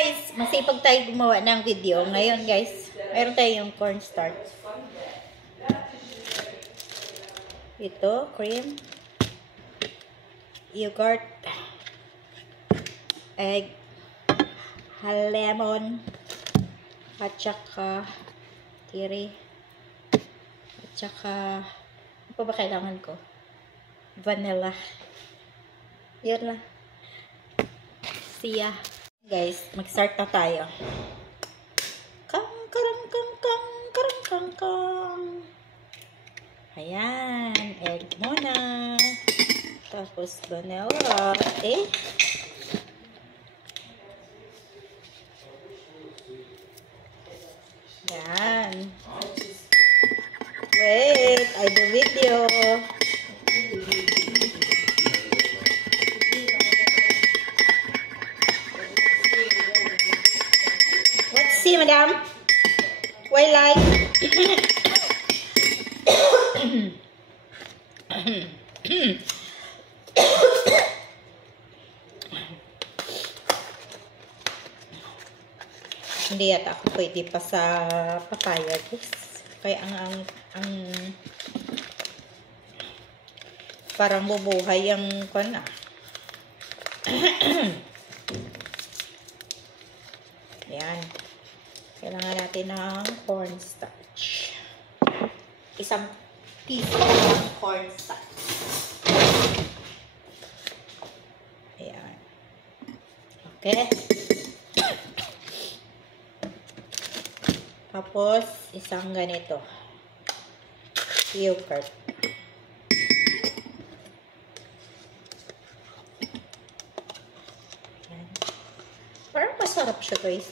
Guys, masipag tayo gumawa ng video. Ngayon guys, meron tayong cornstarch. Ito, cream, yogurt, egg, lemon, at saka kiri, at saka ano pa ba kailangan ko? Vanilla. Yun lang. Siya. Guys, mag-start na tayo. Kang, karang, kang, kang, karang, kang, kang. Ayan. Egg muna. Tapos vanilla. Ayan. Wait, I do video. See, madam? Why like? Hindi yata ako pwede pa sa papaya, guys. Kaya ang parang bubuhay ang kuna. Ayan. Kailangan natin ng cornstarch. Isang teaspoon ng cornstarch. Ayan. Okay. Tapos, isang ganito. Yogurt. Ayan. Parang masarap siya, guys.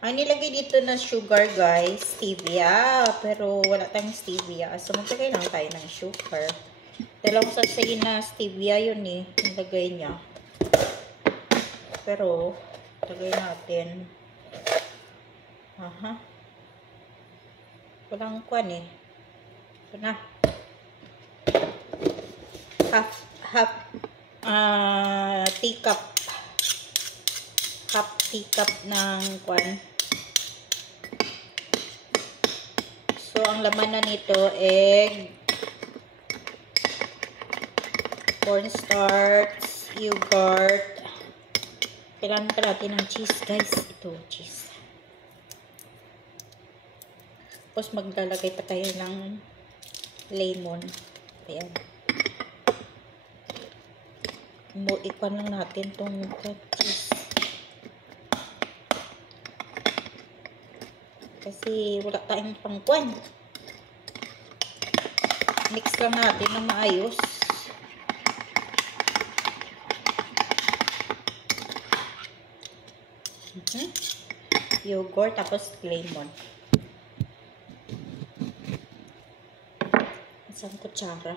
Ay, nilagay dito na sugar, guys. Stevia. Pero wala tayong stevia. So, maglagay lang tayo ng sugar. Dalawang sasayin na stevia yun eh. Nilagay niya. Pero, lagay natin. Aha. Walang kwan eh. Ito na. Teacup. Half teacup ng kwan. So, ang laman na nito, egg, cornstarch, yogurt. Kailangan pa natin ng cheese, guys. Ito, cheese. Tapos, maglalagay pa tayo ng lemon. Ayan. Ikwan lang natin itong cheese. Kasi wala tayong pangkwan. Mix lang natin ng maayos. Yogurt, tapos lemon. Isang kutsara.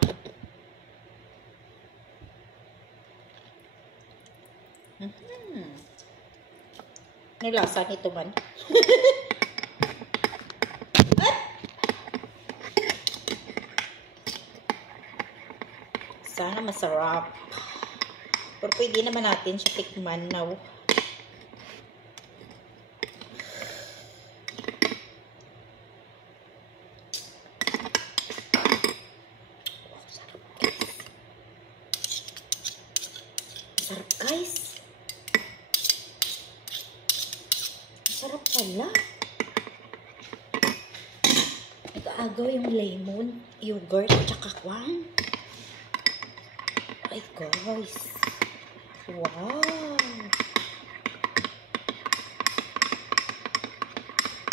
Nilasa nito man. Sana masarap. Pero pwede naman natin siya tikman now. Sarap, guys. Sarap pala. Nag-aagaw yung lemon, yogurt, at saka kwan. Ay, guys. Wow.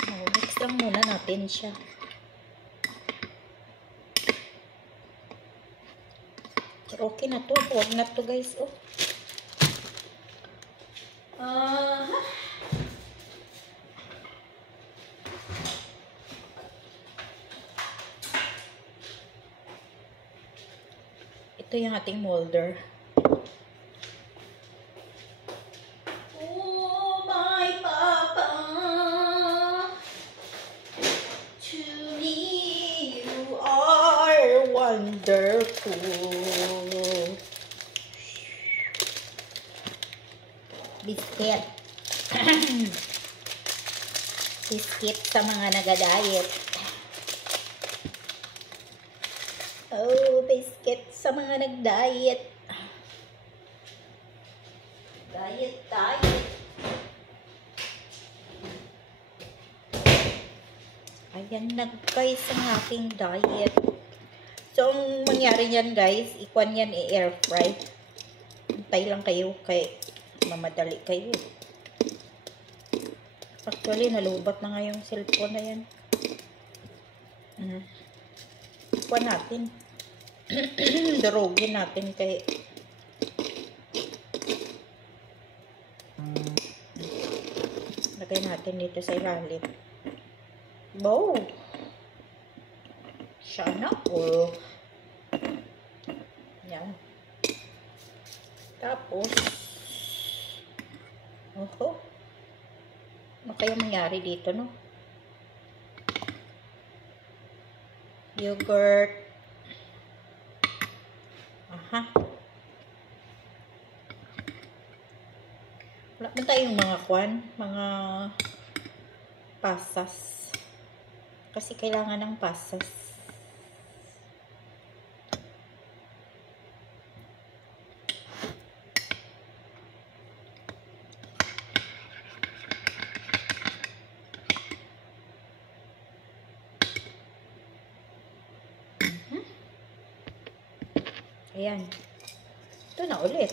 Oh, mix lang muna natin siya. Pero okay na to. Huwag na to, guys. Oh. Ito yung ating molder. Oh, my Papa, to me you are wonderful. Biscuit. Biscuit sa mga naga-diet. Oh, biscuit sa mga nag-diet. Diet. Ayan na guys ang aking diet. So, ang mangyari yan guys, ikuan yan i-air fry. Hintay lang kayo kay mamadali kayo. Actually, nalubat na nga yung cellphone na yan. Ikuan natin. Durugin natin kay lagay natin dito sa ilalim. Wow! Sana all. Yan. Tapos, ano kaya mangyari dito, no? Yogurt. Aha. Wala ba tayong mga mga pasas. Kasi kailangan ng pasas. Ayan. Ito na ulit.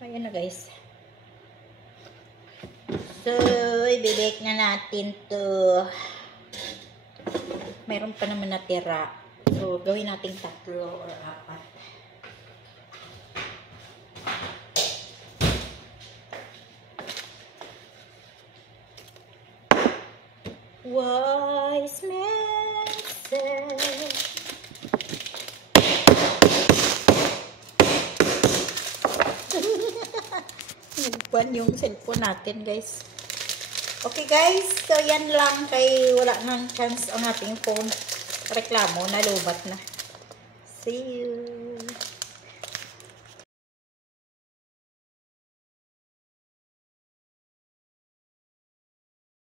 Ayan na guys. So, ibibake na natin to. Meron pa naman natira. So, gawin natin 3 or 4. Wise man said. Nagbuwan yung cellphone natin guys. Okay guys, so yan lang kay wala nang chance ang ating phone. Reklamo, nalubat na. See you!